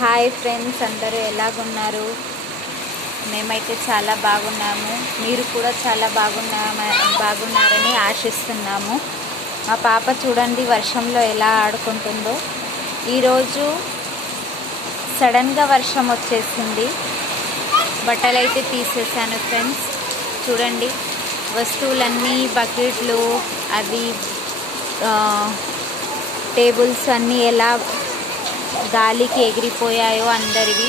Hi friends, అందరూ ఎలాగున్నారు? మేమైతే చాలా బాగున్నాము. మీరు కూడా చాలా బాగున్నారని ఆశిస్తున్నాము. మా పాప చూడండి వర్షంలో ఎలా ఆడుకుంటుందో. ఈరోజు సడన్గా వర్షం వచ్చేసింది. బట్టలు అయితే తీసేసాను ఫ్రెండ్స్. చూడండి వస్తువులన్నీ, బకెట్లు, అవి టేబుల్స్ అన్నీ ఎలా గాలికి ఎగిరిపోయాయో అందరివి.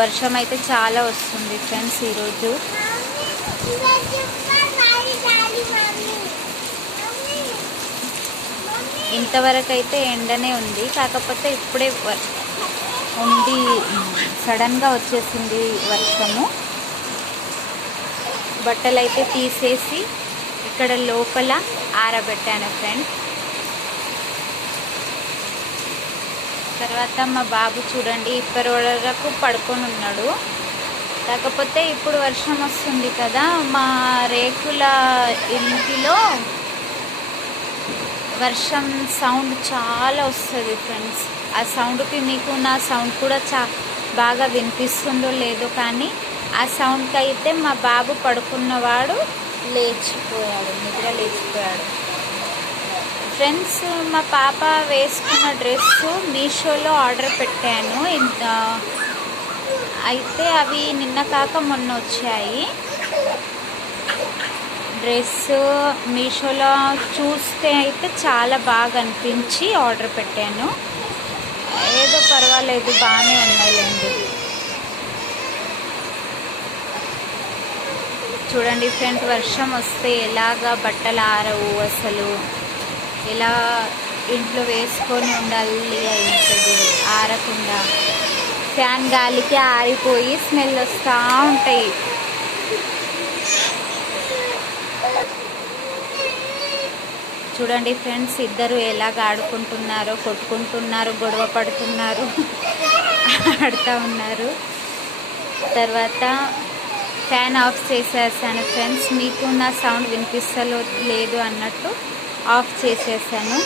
వర్షం అయితే చాలా వస్తుంది ఫ్రెండ్స్ ఈరోజు. ఇంతవరకు అయితే ఎండనే ఉంది, కాకపోతే ఇప్పుడే ఉంది, సడన్గా వచ్చేసింది వర్షము. బట్టలు అయితే తీసేసి ఇక్కడ లోపల ఆరబెట్టాను ఫ్రెండ్స్. తర్వాత మా బాబు చూడండి ఇప్పటి వరకు పడుకొని ఉన్నాడు. కాకపోతే ఇప్పుడు వర్షం వస్తుంది కదా, మా రేకుల ఇంటిలో వర్షం సౌండ్ చాలా వస్తుంది ఫ్రెండ్స్. ఆ సౌండ్కి మీకు నా సౌండ్ కూడా బాగా వినిపిస్తుందో లేదో, కానీ ఆ సౌండ్కి అయితే మా బాబు పడుకున్నవాడు నిద్ర లేచిపోయాడు ఫ్రెండ్స్. మా పాప వేసుకున్న డ్రెస్ మీషోలో ఆర్డర్ పెట్టాను. అయితే అవి నిన్న కాక మొన్న వచ్చాయి. డ్రెస్ మీషోలో చూస్తే అయితే చాలా బాగా అనిపించి ఆర్డర్ పెట్టాను. ఏదో పర్వాలేదు, బాగానే ఉన్నాయిలేండి. చూడండి ఫ్రెండ్స్, వర్షం వస్తే ఎలాగా బట్టలు ఆరవు, అసలు ఎలా ఇంట్లో వేసుకొని ఉండాలి అవుతుంది ఆరకుండా. ఫ్యాన్ గాలికి ఆరిపోయి స్మెల్ వస్తూ ఉంటాయి. చూడండి ఫ్రెండ్స్, ఇద్దరు ఎలాగ ఆడుకుంటున్నారో, కొట్టుకుంటున్నారు, గొడవ పడుతున్నారు, ఆడుతూ ఉన్నారు. తర్వాత ఫ్యాన్ ఆఫ్ చేసేసాను ఫ్రెండ్స్. మీకు నా సౌండ్ వినిపిస్తలో లేదు అన్నట్టు ఆఫ్ చేసేసాను.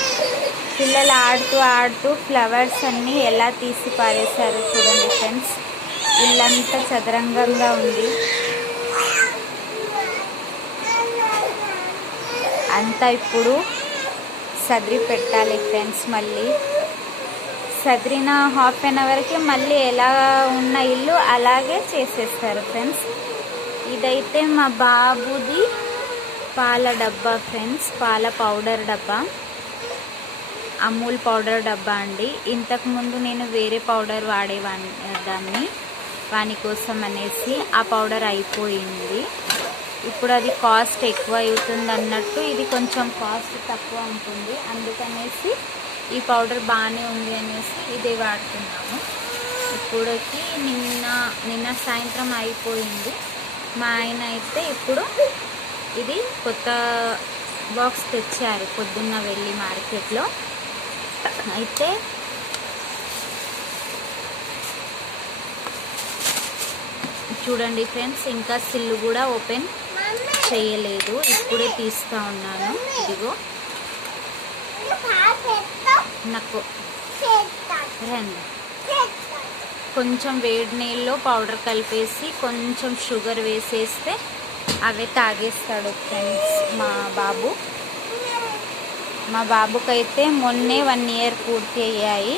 పిల్లలు ఆడుతూ ఫ్లవర్స్ అన్నీ ఎలా తీసి పారేశారు చూడండి ఫ్రెండ్స్. ఇల్లంతా చదరంగంగా ఉంది. అంతా ఇప్పుడు సదిరి పెట్టాలి ఫ్రెండ్స్. మళ్ళీ సదిరిన హాఫ్ అన్ అవర్కి మళ్ళీ ఎలా ఉన్న ఇల్లు అలాగే చేసేస్తారు ఫ్రెండ్స్. ఇదైతే మా బాబుది పాల డబ్బా ఫ్రెండ్స్, పాల పౌడర్ డబ్బా, అమూల్ పౌడర్ డబ్బా అండి. ఇంతకుముందు నేను వేరే పౌడర్ వాడేదాన్ని వాని కోసం అనేసి. ఆ పౌడర్ అయిపోయింది. ఇప్పుడు అది కాస్ట్ ఎక్కువ అవుతుంది అన్నట్టు ఇది కొంచెం కాస్ట్ తక్కువ ఉంటుంది, అందుకనేసి ఈ పౌడర్ బాగానే ఉంది అనేసి ఇదే వాడుతున్నాము. ఇప్పుడుకి నిన్న సాయంత్రం అయిపోయింది. మా ఆయన అయితే ఇప్పుడు ఇది కొత్త బాక్స్ తెచ్చారు పొద్దున్న వెళ్ళి మార్కెట్లో. అయితే చూడండి ఫ్రెండ్స్, ఇంకా సిల్లు కూడా ఓపెన్ చేయలేదు, ఇప్పుడే తీస్తూ ఉన్నాను. ఇదిగో నాకు రండి. కొంచెం వేడి నీళ్ళలో పౌడర్ కలిపేసి కొంచెం షుగర్ వేసేస్తే అవే తాగేస్తాడు ఫ్రెండ్స్ మా బాబుకైతే మొన్నే 1 ఇయర్ పూర్తి అయ్యాయి.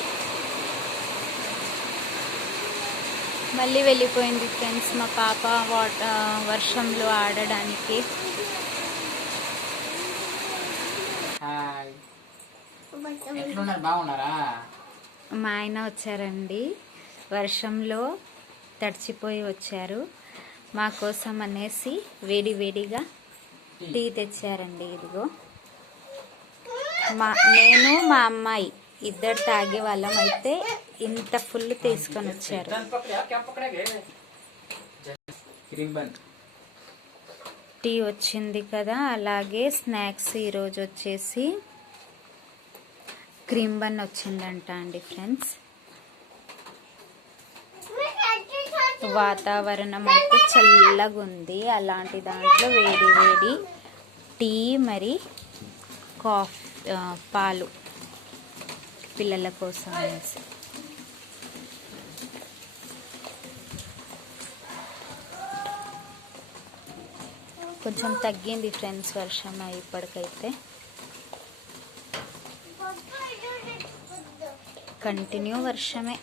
మళ్ళీ వెళ్ళిపోయింది ఫ్రెండ్స్ మా పాప వర్షంలో ఆడడానికి. మా ఆయన వచ్చారండి, వర్షంలో తడిచిపోయి వచ్చారు. మా కోసం అనేసి వేడిగా టీ తెచ్చారండి. ఇదిగో నేను మా అమ్మాయి ఇద్దరు తాగే వాళ్ళం, అయితే ఇంత ఫుల్ తీసుకొని వచ్చారు. టీ వచ్చింది కదా, అలాగే స్నాక్స్ ఈరోజు వచ్చేసి క్రీమ్ బన్ వచ్చిందంట అండి ఫ్రెండ్స్. వాతావరణం అయితే చల్లగా ఉంది, అలాంటి దాంట్లో వేడి టీ మరి పాలు పిల్లల కోసం అనేసి. కొంచెం తగ్గింది ఫ్రెండ్స్ వర్షం ఇప్పటికైతే. కంటిన్యూ వర్షమే.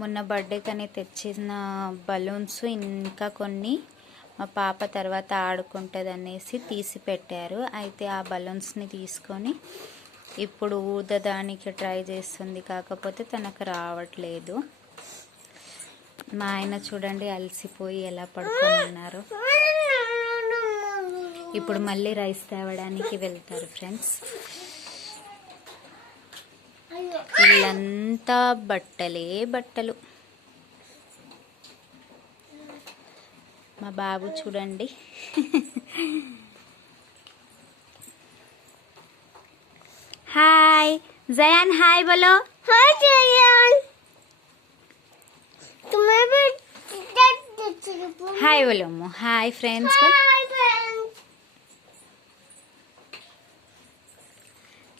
మొన్న బర్త్డేకని తెచ్చిన బలూన్స్ ఇంకా కొన్ని మా పాప తర్వాత ఆడుకుంటుంది అనేసి తీసి పెట్టారు. అయితే ఆ బలూన్స్ని తీసుకొని ఇప్పుడు ఊదడానికి ట్రై చేస్తుంది, కాకపోతే తనకు రావట్లేదు. మా ఆయన చూడండి అలసిపోయి ఎలా పడుకొని ఉన్నారు. ఇప్పుడు మళ్ళీ రైస్ తేవడానికి వెళ్తారు ఫ్రెండ్స్. ఇల్లంతా బట్టలే బట్టలు. మా బాబు చూడండి. హాయ్ జయాన్, హాయ్ बोलो. హాయ్ జయాన్. హాయ్ बोलो అమ్ము. Hi friends.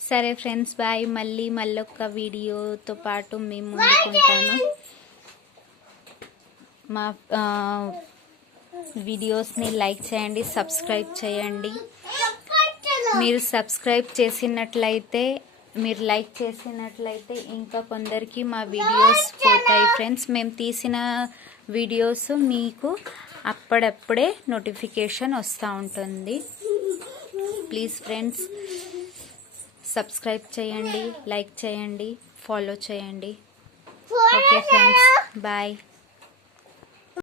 సరే ఫ్రెండ్స్, బాయ్. మళ్ళొక్క వీడియోతో పాటు మేము ముందుకుంటాను. మా వీడియోస్ని లైక్ చేయండి, సబ్స్క్రైబ్ చేయండి. మీరు సబ్స్క్రైబ్ చేసినట్లయితే, మీరు లైక్ చేసినట్లయితే ఇంకా కొందరికి మా వీడియోస్ పోతాయి ఫ్రెండ్స్. మేము తీసిన వీడియోస్ మీకు అప్పుడప్పుడే నోటిఫికేషన్ వస్తూ ఉంటుంది. ప్లీజ్ ఫ్రెండ్స్ సబ్స్క్రైబ్ చేయండి, లైక్ చేయండి, ఫాలో చేయండి. Okay friends, bye.